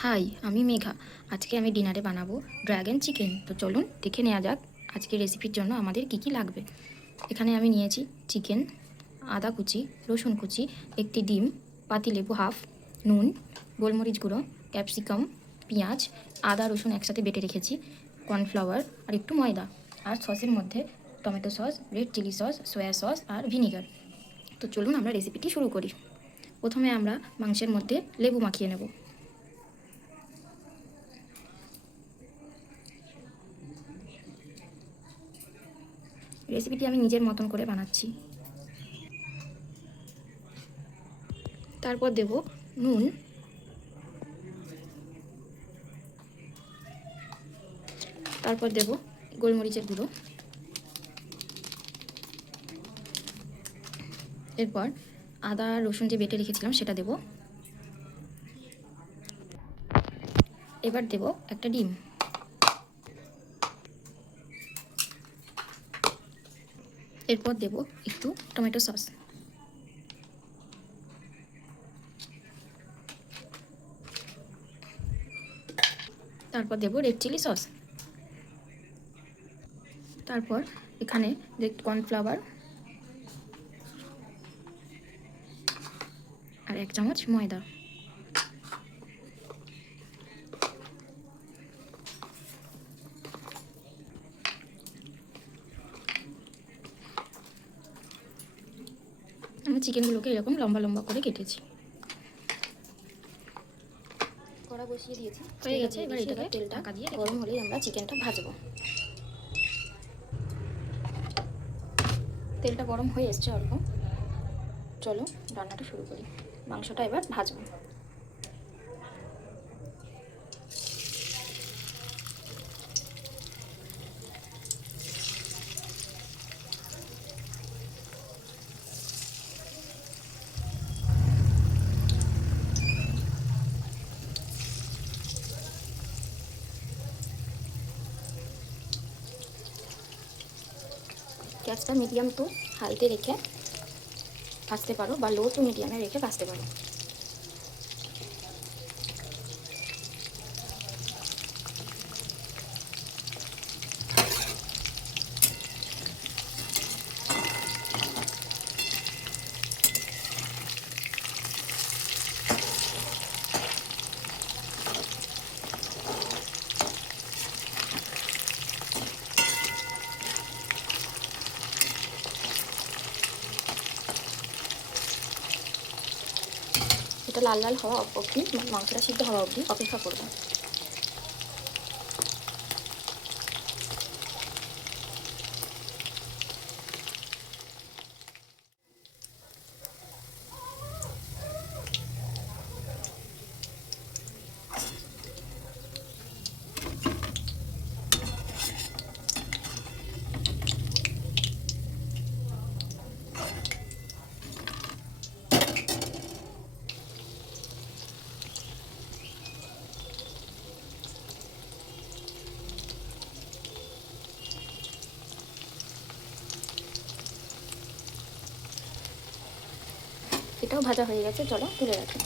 High, আমি মেঘা। আজকে আমি ডিনারে বানাবো ড্রাগন চিকেন। তো চলুন দেখে নেওয়া যাক আজকের রেসিপির জন্য আমাদের কি কি লাগবে। এখানে আমি নিয়েছি চিকেন, আদা কুচি, রসুন কুচি, একটি ডিম, পাতিলেবু হাফ, নুন, গোলমরিচ গুঁড়ো, ক্যাপসিকাম, পেঁয়াজ, আদা রসুন একসাথে বেটে রেখেছি, কর্নফ্লাওয়ার আর একটু ময়দা। আর সসের মধ্যে tomato sauce, red chilli sauce, soya sauce আর ভিনিগার। তো চলুন আমরা রেসিপিটি শুরু করি। প্রথমে আমরা মাংসের মধ্যে লেবু মাখিয়ে নেব। রেসিপিটি আমি নিজের মতন করে বানাচ্ছি। তারপর দেব নুন, তারপর দেব গোলমরিচের গুঁড়ো, এরপর আদা রসুন যে বেটে রেখেছিলাম সেটা দেব। এবার দেব একটা ডিম, এরপর দেব একটু টমেটো সস, তারপর দেব রেড চিলি সস, তারপর এখানে কর্নফ্লাওয়ার আর 1 চামচ ময়দা। আমি চিকেনগুলোকে এরকম লম্বা লম্বা করে কেটেছি। কড়া বসিয়ে দিয়েছি, হয়ে গেছে। এবার এটাকে তেল ঢাকা দিয়ে গরম হলেই আমরা চিকেনটা ভাজবো। তেলটা গরম হয়ে এসছে অল্প। চলো রান্নাটা শুরু করি। মাংসটা এবার ভাজবো। গ্যাসটা মিডিয়াম টু হাইতে রেখে ভাজতে পারো বা লো টু মিডিয়ামে রেখে ভাজতে পারো। এটা লাল লাল হওয়া অবধি, মাংসটা সিদ্ধ হওয়া অবধি অপেক্ষা করবো। এটাও ভাজা হয়ে গেছে, চলো তুলে রাখি।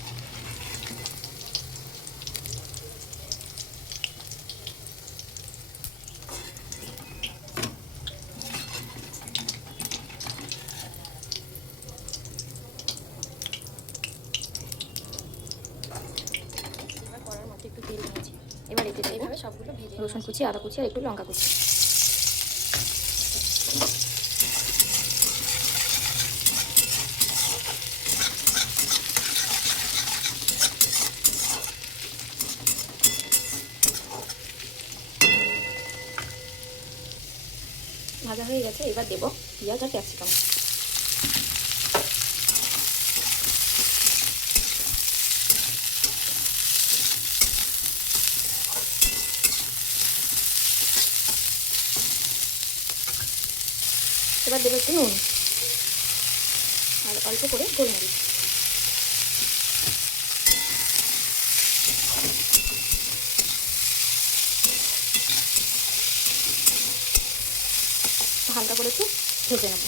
এবার কড়ার মধ্যে একটু তেল নিয়েছি, এবার এতে এইভাবে সবগুলো ভেজে রসুন কুচি, আদা কুচি আর একটু লঙ্কা কুচি। ভাজা হয়ে গেছে, এবার দেবো পেঁয়াজ আর ক্যাপসিকাম। এবার দেবো একটু নুন আর অল্প করে গোলমরিচ। হালকা করে একটু ভেজে নেব।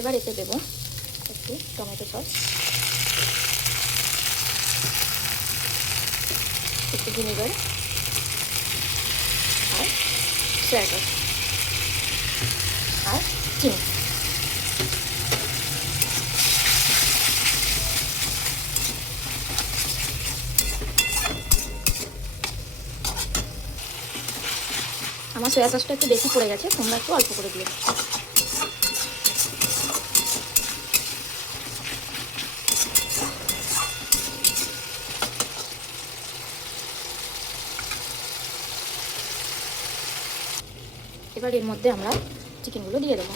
এবার এতে দেবো একটু টমেটো সস, একটু ভিনেগার আর সয়া সস আর চিনি। আমার সয়া সসটা একটু বেশি পড়ে গেছে, তোমরা একটু অল্প করে দিও। এবার এর মধ্যে আমরা চিকেনগুলো দিয়ে দেবো।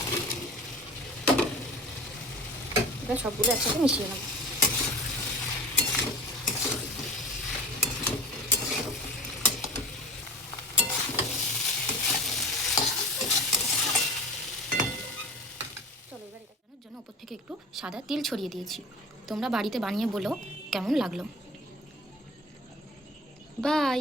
এবার সবগুলো একসাথে মিশিয়ে নেব। চলো এবার এটার জন্য ওপর থেকে একটু সাদা তিল ছড়িয়ে দিয়েছি। তোমরা বাড়িতে বানিয়ে বলো কেমন লাগলো। বাই।